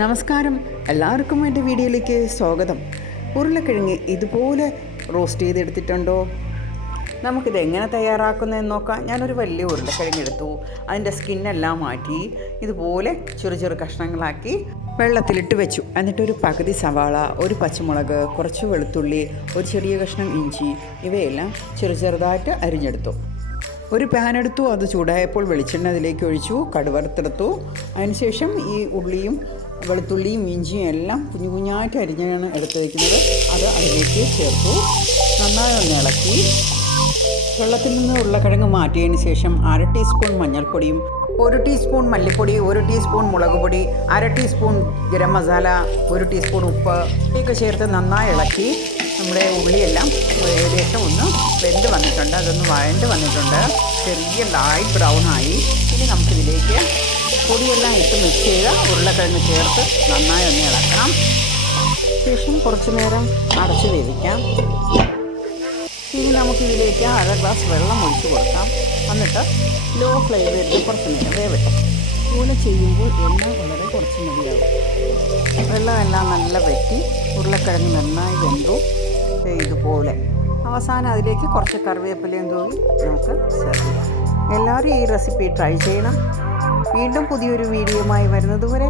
നമസ്കാരം, എല്ലാവർക്കും എൻ്റെ വീഡിയോയിലേക്ക് സ്വാഗതം. ഉരുളക്കിഴങ്ങ് ഇതുപോലെ റോസ്റ്റ് ചെയ്തെടുത്തിട്ടുണ്ടോ? നമുക്കിത് എങ്ങനെ തയ്യാറാക്കുന്നതെന്ന് നോക്കാം. ഞാനൊരു വലിയ ഉരുളക്കിഴങ്ങ് എടുത്തു. അതിൻ്റെ സ്കിന്നെല്ലാം മാറ്റി ഇതുപോലെ ചെറു ചെറു കഷ്ണങ്ങളാക്കി വെള്ളത്തിലിട്ട് വെച്ചു. എന്നിട്ടൊരു പകുതി സവാള, ഒരു പച്ചമുളക്, കുറച്ച് വെളുത്തുള്ളി, ഒരു ചെറിയ കഷ്ണം ഇഞ്ചി ഇവയെല്ലാം ചെറുതായിട്ട് അരിഞ്ഞെടുത്തു. ഒരു പാൻ എടുത്തു. അത് ചൂടായപ്പോൾ വെളിച്ചെണ്ണ അതിലേക്ക് ഒഴിച്ചു, കടുവറുത്തെടുത്തു. അതിനുശേഷം ഈ ഉള്ളിയും വെളുത്തുള്ളിയും ഇഞ്ചിയും എല്ലാം കുഞ്ഞു കുഞ്ഞായിട്ട് അരിഞ്ഞാണ് എടുത്ത് വയ്ക്കുന്നത്. അത് അതിലേക്ക് ചേർത്തു. നന്നായി ഒന്ന് ഇളക്കി വെള്ളത്തിൽ നിന്ന് ഉരുളക്കിഴങ്ങ് മാറ്റിയതിന് ശേഷം 1/2 ടീസ്പൂൺ മഞ്ഞൾപ്പൊടിയും 1 ടീസ്പൂൺ മല്ലിപ്പൊടി, 1 ടീസ്പൂൺ മുളക് പൊടി, 1/2 ടീസ്പൂൺ ഗരം മസാല, 1 ടീസ്പൂൺ ഉപ്പ് ഇതൊക്കെ ചേർത്ത് നന്നായി ഇളക്കി. നമ്മുടെ ഉള്ളിയെല്ലാം ഏകദേശം ഒന്ന് വെന്ത് വന്നിട്ടുണ്ട്, അതൊന്ന് വഴണ്ട് വന്നിട്ടുണ്ട്, ചെറിയ ലൈറ്റ് ബ്രൗൺ ആയി. ഇനി നമുക്കിതിലേക്ക് പൊടിയെല്ലാം ഇട്ട് മിക്സ് ചെയ്ത് ഉരുളക്കിഴങ്ങ് ചേർത്ത് നന്നായി ഒന്ന് ഇളക്കാം. ശേഷം കുറച്ച് നേരം അടച്ച് വേവിക്കാം. ഇനി നമുക്കിതിലേക്ക് 1/2 ഗ്ലാസ് വെള്ളം ഒഴിച്ച് കൊടുക്കാം. എന്നിട്ട് ലോ ഫ്ലെയിമിൽ കുറച്ച് നേരം വേവട്ടെ. ഇതുപോലെ ചെയ്യുമ്പോൾ എണ്ണ വളരെ കുറച്ച് മതിയാവും. വെള്ളമെല്ലാം നല്ല വറ്റി ഉരുളക്കിഴങ്ങ് നന്നായി വെന്തു. ഇതുപോലെ അവസാനം അതിലേക്ക് കുറച്ച് കറിവേപ്പിലയും തൂവി നമുക്ക് സെർവ് ചെയ്യാം. എല്ലാവരും ഈ റെസിപ്പി ട്രൈ ചെയ്യണം. വീണ്ടും പുതിയൊരു വീഡിയോയുമായി വരുന്നതുവരെ